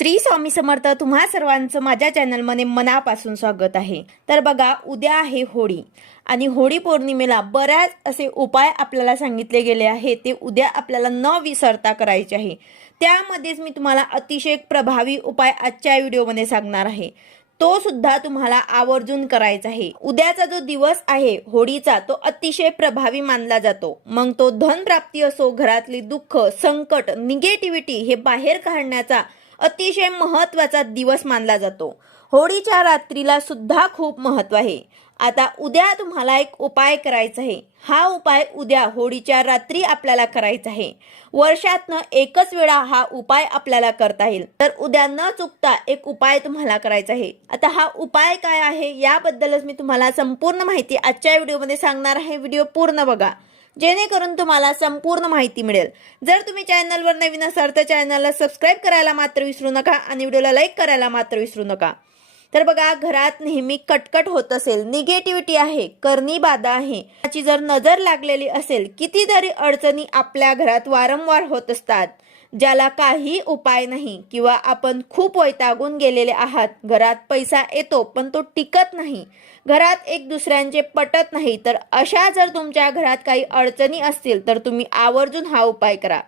श्री स्वामी समर्थ. तुम्हा सर्वांचं माझ्या चॅनलमध्ये मनापासून स्वागत आहे. तर बघा, उद्या आहे होळी आणि होळी पौर्णिमेला बऱ्याच असे उपाय आपल्याला सांगितले गेले आहेत. ते उद्या आपल्याला न विसरता करायचे आहे. त्यामध्येच मी तुम्हाला अतिशय प्रभावी उपाय आजच्या व्हिडिओमध्ये सांगणार आहे. तो सुद्धा तुम्हाला आवर्जून करायचा आहे. उद्याचा जो दिवस आहे होळीचा, तो अतिशय प्रभावी मानला जातो. मग तो धन प्राप्ती असो, घरातली दुःख, संकट, निगेटिव्हिटी हे बाहेर काढण्याचा अतिशय महत्त्वाचा दिवस मानला जातो. होळीच्या रात्रीला सुद्धा खूप महत्त्व आहे. आता उद्या तुम्हाला एक उपाय करायचा आहे. हा उपाय उद्या होळीच्या रात्री आपल्याला करायचा आहे. वर्षातनं एकच वेळा हा उपाय आपल्याला करता येईल. तर उद्या न चुकता एक उपाय तुम्हाला करायचा आहे. आता हा उपाय काय आहे याबद्दलच मी तुम्हाला संपूर्ण माहिती आजच्या व्हिडिओमध्ये सांगणार आहे. व्हिडिओ पूर्ण बघा, जेणेकरून तुम्हाला संपूर्ण माहिती मिळेल. जर तुम्ही चॅनलवर नवीन असाल तर चॅनलला सबस्क्राईब करायला मात्र विसरू नका आणि व्हिडिओला लाईक करायला मात्र विसरू नका. तर बघा, घरात नेहमी कटकट होत असेल, निगेटिव्हिटी आहे, करणी बाधा आहे, त्याची जर नजर लागलेली असेल, कितीतरी अडचणी आपल्या घरात वारंवार होत असतात, ज्याला काही उपाय नाही किंवा आपण खूप वैतागून गेलेले आहात. घरात पैसा येतो पण तो टिकत नाही, घरात एक दुसऱ्यांचे पटत नाही. तर अशा जर तुमच्या घरात काही अडचणी असतील तर तुम्ही आवर्जून हा उपाय करा.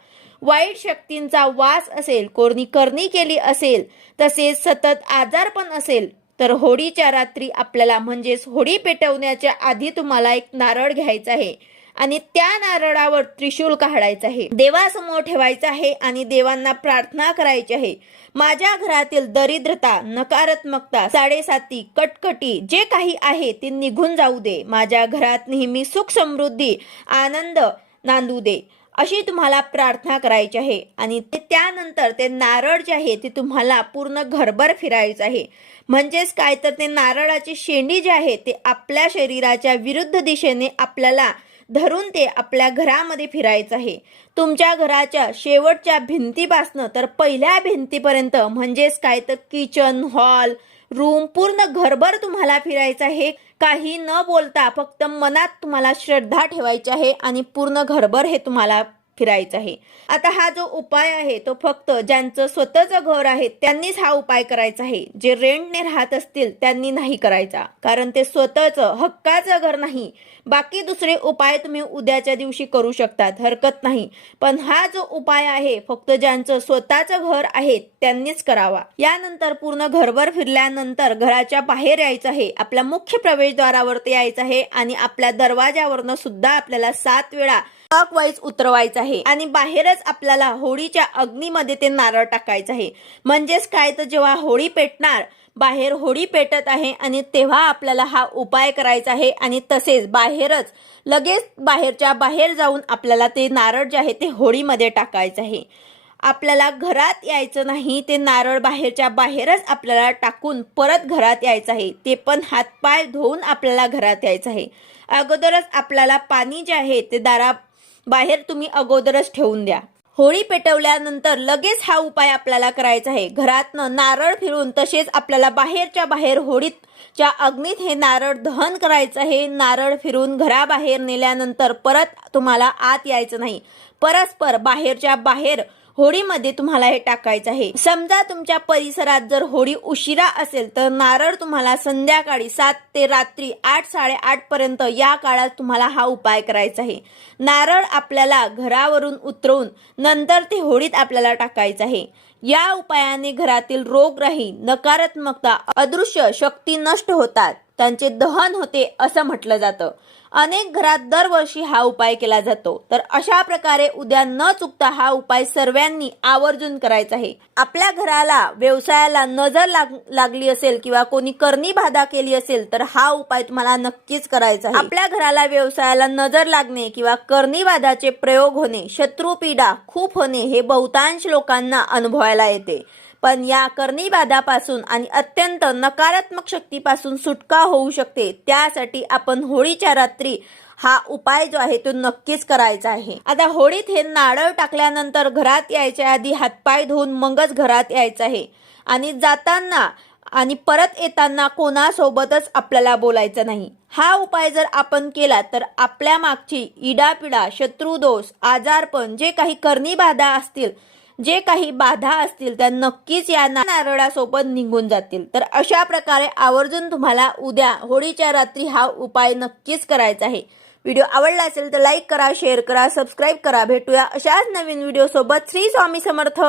वाईट शक्तींचा वास असेल, कोणी करणी केली असेल, तसेच सतत आजारपण असेल, तर होळीच्या रात्री आपल्याला म्हणजेच होळी पेटवण्याच्या आधी तुम्हाला एक नारळ घ्यायचा आहे आणि त्या नारळावर त्रिशूल काढायचं आहे, देवासमोर ठेवायचं आहे आणि देवांना प्रार्थना करायची आहे. माझ्या घरातील दरिद्रता, नकारात्मकता, साडेसाती, कटकटी जे काही आहे ते निघून जाऊ दे. माझ्या घरात नेहमी सुख, समृद्धी, आनंद नांदू दे, अशी तुम्हाला प्रार्थना करायची आहे. आणि त्यानंतर ते नारळ जे आहे ते तुम्हाला पूर्ण घरभर फिरायचं आहे. म्हणजेच काय, तर ते नारळाची शेंडी जी आहे ते आपल्या शरीराच्या विरुद्ध दिशेने आपल्याला धरून ते आपल्या घरामध्ये फिरायचं आहे. तुमच्या घराच्या शेवटच्या भिंतीपासनं तर पहिल्या भिंतीपर्यंत, म्हणजेच काय, तर किचन, हॉल, रूम, पूर्ण घरभर तुम्हाला फिरायचं आहे. काही न बोलता फक्त मनात तुम्हाला श्रद्धा ठेवायची आहे आणि पूर्ण घरभर हे तुम्हाला फिरायचं आहे. आता हा जो उपाय आहे तो फक्त ज्यांचं स्वतःचं घर आहे त्यांनीच हा उपाय करायचा आहे. जे रेंटने राहत असतील त्यांनी नाही करायचा, कारण ते स्वतःचं हक्काचं घर नाही. बाकी दुसरे उपाय तुम्ही उद्याच्या दिवशी करू शकतात, हरकत नाही. पण हा जो उपाय आहे फक्त ज्यांचं स्वतःचं घर आहे त्यांनीच करावा. यानंतर पूर्ण घरभर फिरल्यानंतर घराच्या बाहेर यायचं आहे, आपल्या मुख्य प्रवेशद्वारावरती यायचं आहे आणि आपल्या दरवाजावरनं सुद्धा आपल्याला 7 वेळा क्लॉकवाईज उतरवायचं आहे आणि बाहेरच आपल्याला होळीच्या अग्नीमध्ये ते नारळ टाकायचं आहे. म्हणजेच काय, तर जेव्हा होळी पेटणार, बाहेर होळी पेटत आहे आणि तेव्हा आपल्याला हा उपाय करायचा आहे आणि तसेच बाहेरच लगेच बाहेरच्या बाहेर जाऊन आपल्याला ते नारळ जे आहे ते होळीमध्ये टाकायचं आहे. आपल्याला घरात यायचं नाही, ते नारळ बाहेरच्या बाहेरच आपल्याला टाकून परत घरात यायचं आहे. ते पण हातपाय धुवून आपल्याला घरात यायचं आहे. अगोदरच आपल्याला पाणी जे आहे ते बाहेर तुम्ही अगोदरच ठेवून द्या. होळी पेटवल्यानंतर लगेच हा उपाय आपल्याला करायचा आहे. घरातनं नारळ फिरून तसेच आपल्याला बाहेरच्या बाहेर होळीच्या अग्नीत हे नारळ दहन करायचं आहे. नारळ फिरून घराबाहेर नेल्यानंतर परत तुम्हाला आत यायचं नाही. परस्पर बाहेरच्या बाहेर होळीमध्ये तुम्हाला हे टाकायचं आहे. समजा तुमच्या परिसरात जर होळी उशिरा असेल तर नारळ तुम्हाला संध्याकाळी 7 ते रात्री 8, 8:30 पर्यंत या काळात तुम्हाला हा उपाय करायचा आहे. नारळ आपल्याला घरावरून उतरवून नंतर ते होळीत आपल्याला टाकायचं आहे. या उपायाने घरातील रोगराई, नकारात्मकता, अदृश्य शक्ती नष्ट होतात, त्यांचे दहन होते असं म्हटलं जातं. अनेक घरात दरवर्षी हा उपाय केला जातो. तर अशा प्रकारे उद्या न चुकता हा उपाय सर्वांनी आवर्जून करायचा आहे. आपल्या घराला, व्यवसायाला नजर लागली असेल किंवा कोणी करणी बाधा केली असेल तर हा उपाय तुम्हाला नक्कीच करायचा आहे. आपल्या घराला, व्यवसायाला नजर लागणे किंवा करणी बाधाचे प्रयोग होणे, शत्रुपीडा खूप होणे हे बहुतांश लोकांना अनुभवायला येते. पण या करणीबाधापासून आणि अत्यंत नकारात्मक शक्तीपासून सुटका होऊ शकते. त्यासाठी आपण होळीच्या रात्री हा उपाय जो आहे तो नक्कीच करायचा आहे. आता होळीत हे नारळ टाकल्यानंतर घरात यायच्या आधी हातपाय धुवून मगच घरात यायचं आहे आणि जाताना आणि परत येताना कोणासोबतच आपल्याला बोलायचं नाही. हा उपाय जर आपण केला तर आपल्या मागची इडापिडा, शत्रुदोष, आजारपण, जे काही करणीबाधा असतील जे काही बाधा असतील त्या नक्कीच या नारळासोबत निघून जातील। तर अशा प्रकारे आवर्जून तुम्हाला उद्या होळीच्या रात्री हा उपाय नक्कीच करायचा आहे। व्हिडिओ आवडला असेल तर लाईक करा, शेअर करा, सबस्क्राईब करा। भेटूया अशाच नवीन व्हिडिओ सोबत। श्री स्वामी समर्थ।